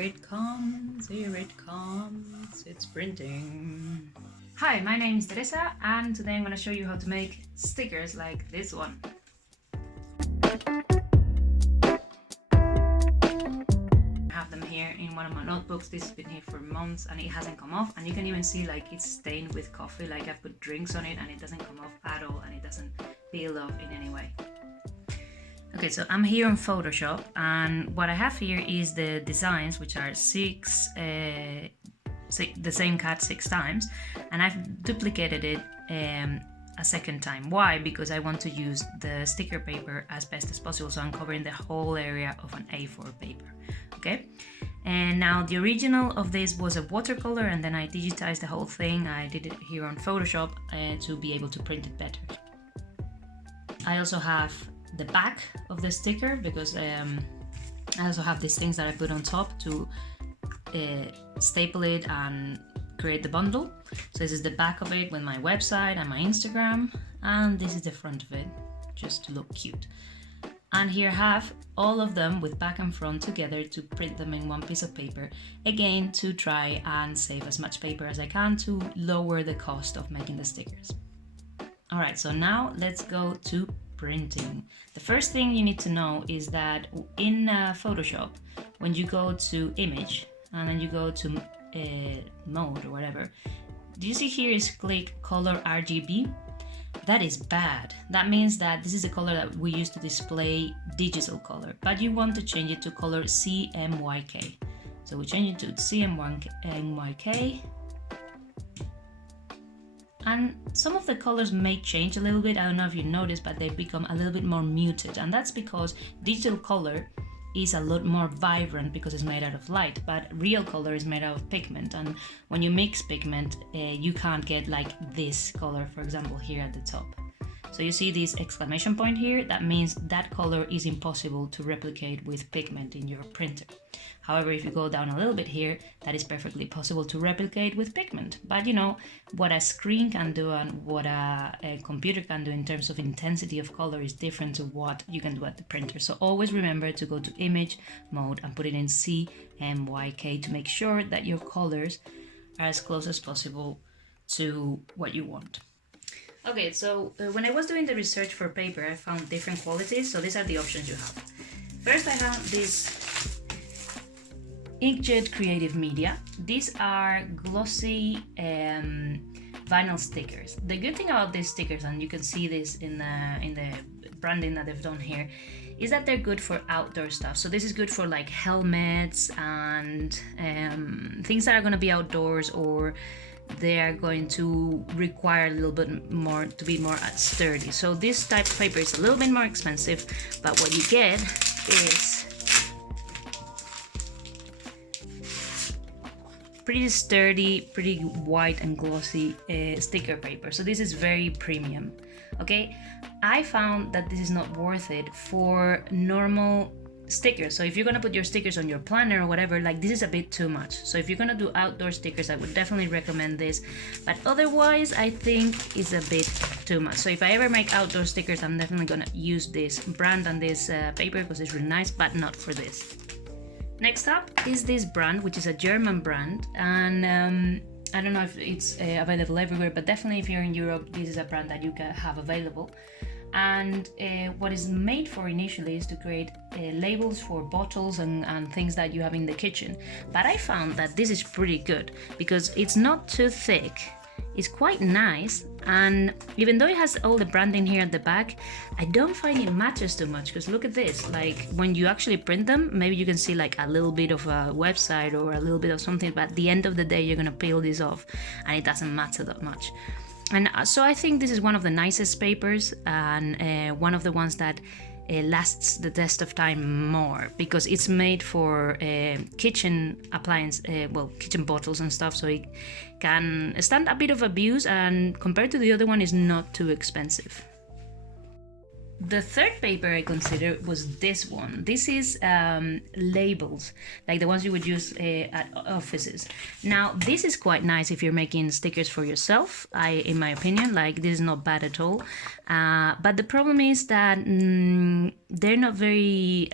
it comes, here it comes, it's printing. Hi, my name is Teresa and today I'm going to show you how to make stickers like this one. I have them here in one of my notebooks. This has been here for months and it hasn't come off, and you can even see like it's stained with coffee, like I put drinks on it and it doesn't come off at all and it doesn't peel off in any way. Okay, so I'm here on Photoshop and what I have here is the designs, which are the same cut 6 times, and I've duplicated it a second time. Why? Because I want to use the sticker paper as best as possible, so I'm covering the whole area of an A4 paper. Okay, and now the original of this was a watercolor, and then I digitized the whole thing. I did it here on Photoshop to be able to print it better. I also have the back of the sticker because I also have these things that I put on top to staple it and create the bundle. So this is the back of it with my website and my Instagram, and this is the front of it just to look cute. And here I have all of them with back and front together to print them in one piece of paper, again to try and save as much paper as I can to lower the cost of making the stickers. Alright, so now let's go to printing. The first thing you need to know is that in Photoshop, when you go to image and then you go to mode or whatever, do you see here is click color RGB? That is bad. That means that this is the color that we use to display digital color, but you want to change it to color CMYK. So we change it to CMYK. And some of the colors may change a little bit. I don't know if you noticed, but they become a little bit more muted, and that's because digital color is a lot more vibrant because it's made out of light, but real color is made out of pigment, and when you mix pigment you can't get like this color, for example, here at the top. So you see this exclamation point here, that means that color is impossible to replicate with pigment in your printer. However, if you go down a little bit here, that is perfectly possible to replicate with pigment. But you know, what a screen can do and what a computer can do in terms of intensity of color is different to what you can do at the printer. So always remember to go to image mode and put it in CMYK to make sure that your colors are as close as possible to what you want. Okay, so when I was doing the research for paper, I found different qualities. So these are the options you have. First, I have this Inkjet Creative Media. These are glossy vinyl stickers. The good thing about these stickers, and you can see this in the branding that they've done here, is that they're good for outdoor stuff. So this is good for like helmets and things that are going to be outdoors, or they are going to require a little bit more to be more sturdy. So this type of paper is a little bit more expensive, but what you get is pretty sturdy, pretty white and glossy sticker paper. So this is very premium. Okay, I found that this is not worth it for normal stickers. So if you're gonna put your stickers on your planner or whatever, like this is a bit too much. So if you're gonna do outdoor stickers, I would definitely recommend this, but otherwise I think it's a bit too much. So if I ever make outdoor stickers, I'm definitely gonna use this brand and this paper because it's really nice, but not for this. Next up is this brand, which is a German brand, and I don't know if it's available everywhere, but definitely if you're in Europe, this is a brand that you can have available. And what is made for initially is to create labels for bottles and things that you have in the kitchen. But I found that this is pretty good because it's not too thick, it's quite nice, and even though it has all the branding here at the back, I don't find it matches too much because look at this, like when you actually print them, maybe you can see like a little bit of a website or a little bit of something, but at the end of the day you're gonna peel this off and it doesn't matter that much. And so I think this is one of the nicest papers and one of the ones that lasts the test of time more because it's made for kitchen appliance, kitchen bottles and stuff, so it can stand a bit of abuse, and compared to the other one is not too expensive. The third paper I considered was this one. This is labels, like the ones you would use at offices. Now, this is quite nice if you're making stickers for yourself, in my opinion, like this is not bad at all. But the problem is that they're not very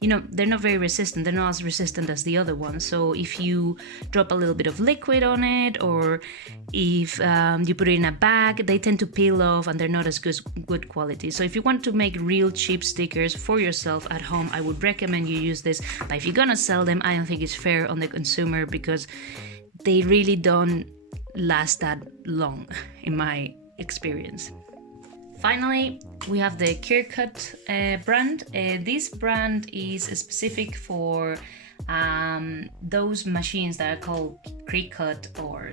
you know, they're not very resistant. They're not as resistant as the other ones. So if you drop a little bit of liquid on it, or if you put it in a bag, they tend to peel off and they're not as good quality. So if you want to make real cheap stickers for yourself at home, I would recommend you use this. But if you're gonna sell them, I don't think it's fair on the consumer, because they really don't last that long in my experience. Finally, we have the CureCut brand. This brand is specific for those machines that are called CreeCut or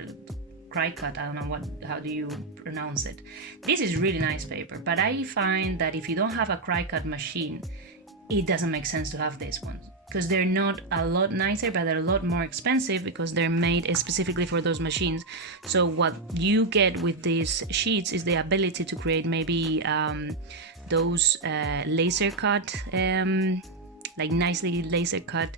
CryCut. I don't know how do you pronounce it. This is really nice paper, but I find that if you don't have a CryCut machine, it doesn't make sense to have this one, because they're not a lot nicer, but they're a lot more expensive because they're made specifically for those machines. So what you get with these sheets is the ability to create maybe those laser cut, like nicely laser cut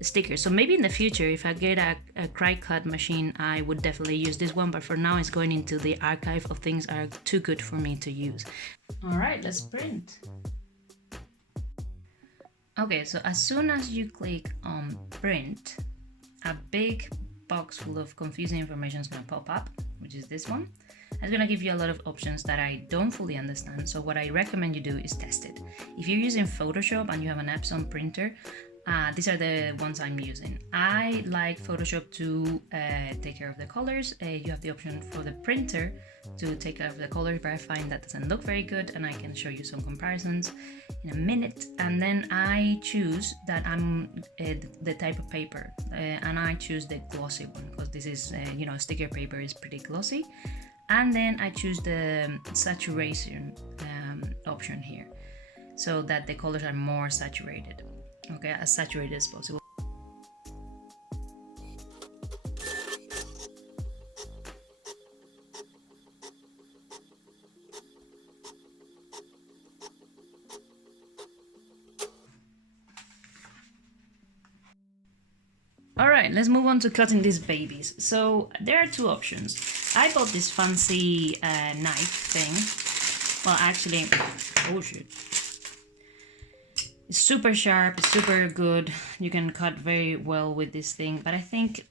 stickers. So maybe in the future, if I get a CryCut machine, I would definitely use this one, but for now it's going into the archive of things that are too good for me to use. All right, let's print. Okay, so as soon as you click on print, a big box full of confusing information is going to pop up, which is this one. It's going to give you a lot of options that I don't fully understand. So what I recommend you do is test it. If you're using Photoshop and you have an Epson printer, these are the ones I'm using. I like Photoshop to take care of the colors. You have the option for the printer to take care of the colors, but I find that doesn't look very good, and I can show you some comparisons in a minute. And then I choose that I'm the type of paper, and I choose the glossy one, because this is, you know, sticker paper is pretty glossy. And then I choose the saturation option here, so that the colors are more saturated. Okay, as saturated as possible. Alright, let's move on to cutting these babies. So there are two options. I bought this fancy knife thing. Well, actually, oh shit. It's super sharp, it's super good. You can cut very well with this thing, but I think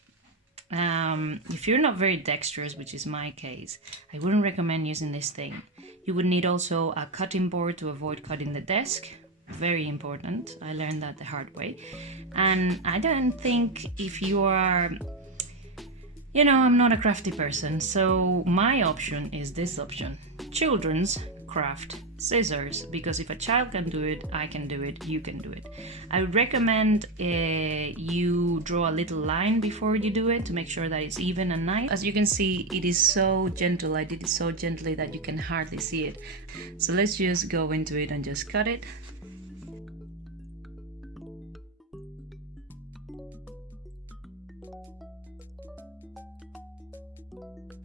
if you're not very dexterous, which is my case, I wouldn't recommend using this thing. You would need also a cutting board to avoid cutting the desk. Very important. I learned that the hard way. And I don't think if you are, you know, I'm not a crafty person, so my option is this option. Children's craft scissors, because if a child can do it, I can do it, you can do it. I would recommend you draw a little line before you do it to make sure that it's even and nice. As you can see, it is so gentle. I did it so gently that you can hardly see it. So let's just go into it and just cut it.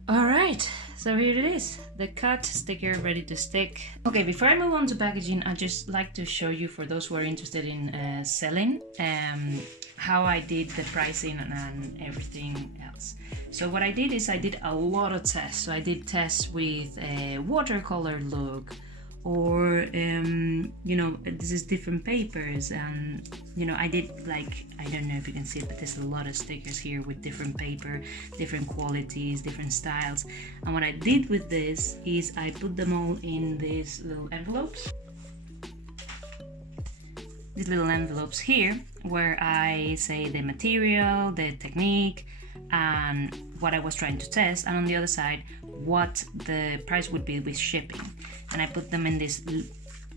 Alright, so here it is, the cut sticker ready to stick. Okay, before I move on to packaging, I'd just like to show you, for those who are interested in selling, how I did the pricing and everything else. So what I did is I did a lot of tests. So I did tests with a watercolor look, or you know, this is different papers, and you know, I did, like, I don't know if you can see it, but there's a lot of stickers here with different paper, different qualities, different styles. And what I did with this is I put them all in these little envelopes. These little envelopes here, where I say the material, the technique, and what I was trying to test, and on the other side what the price would be with shipping. And I put them in this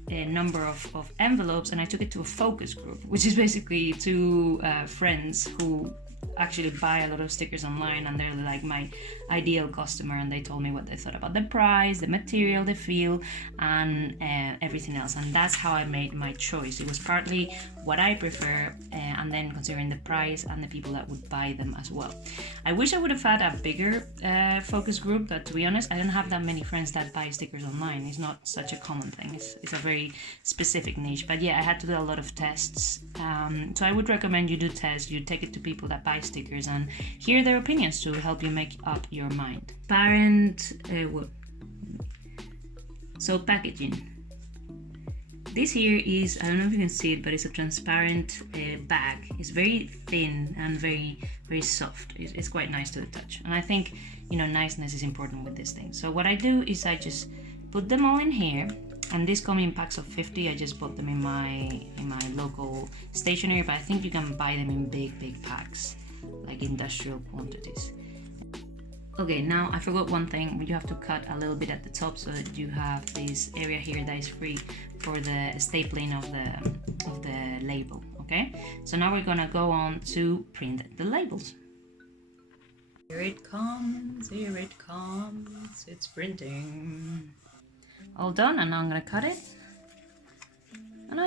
number of envelopes, and I took it to a focus group, which is basically two friends who actually buy a lot of stickers online, and they're like my ideal customer, and they told me what they thought about the price, the material, the feel, and everything else. And that's how I made my choice. It was partly what I prefer, and then considering the price and the people that would buy them as well. I wish I would have had a bigger focus group, but to be honest, I don't have that many friends that buy stickers online. It's not such a common thing. It's a very specific niche. But yeah, I had to do a lot of tests. So I would recommend you do tests. You take it to people that buy stickers and hear their opinions to help you make up your mind. So packaging. This here is, I don't know if you can see it, but it's a transparent bag. It's very thin and very soft. It's quite nice to the touch. And I think, you know, niceness is important with this thing. So what I do is I just put them all in here. And these come in packs of 50. I just bought them in my local stationery, but I think you can buy them in big packs, like industrial quantities. Okay, now I forgot one thing. You have to cut a little bit at the top so that you have this area here that is free for the stapling of the label. Okay, so now we're gonna go on to print the labels. Here it comes, it's printing. All done, and now I'm gonna cut it. And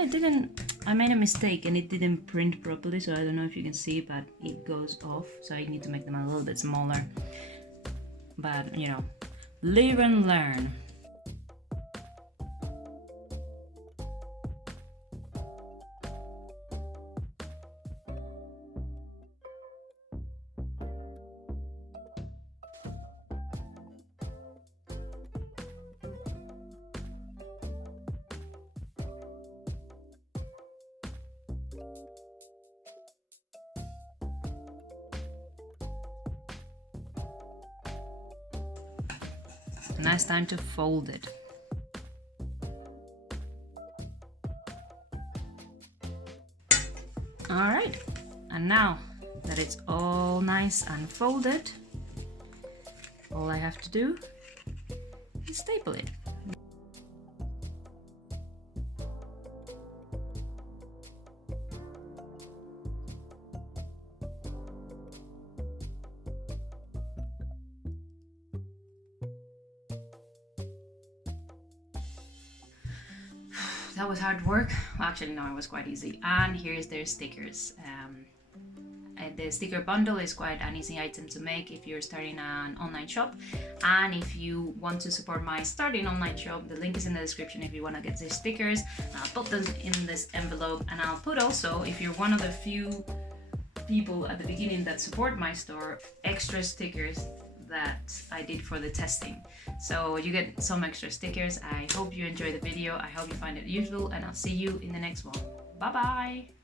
I made a mistake and it didn't print properly, so I don't know if you can see, but it goes off, so I need to make them a little bit smaller. But, you know, live and learn. Now it's time to fold it. Alright, and now that it's all nice and folded, all I have to do is staple it. That was hard work. Well, actually, no, it was quite easy. And here's their stickers. The sticker bundle is quite an easy item to make if you're starting an online shop. And if you want to support my starting online shop, the link is in the description if you want to get these stickers. I'll put them in this envelope, and I'll put also, if you're one of the few people at the beginning that support my store, extra stickers that I did for the testing. So you get some extra stickers. I hope you enjoy the video. I hope you find it useful, and I'll see you in the next one. Bye bye.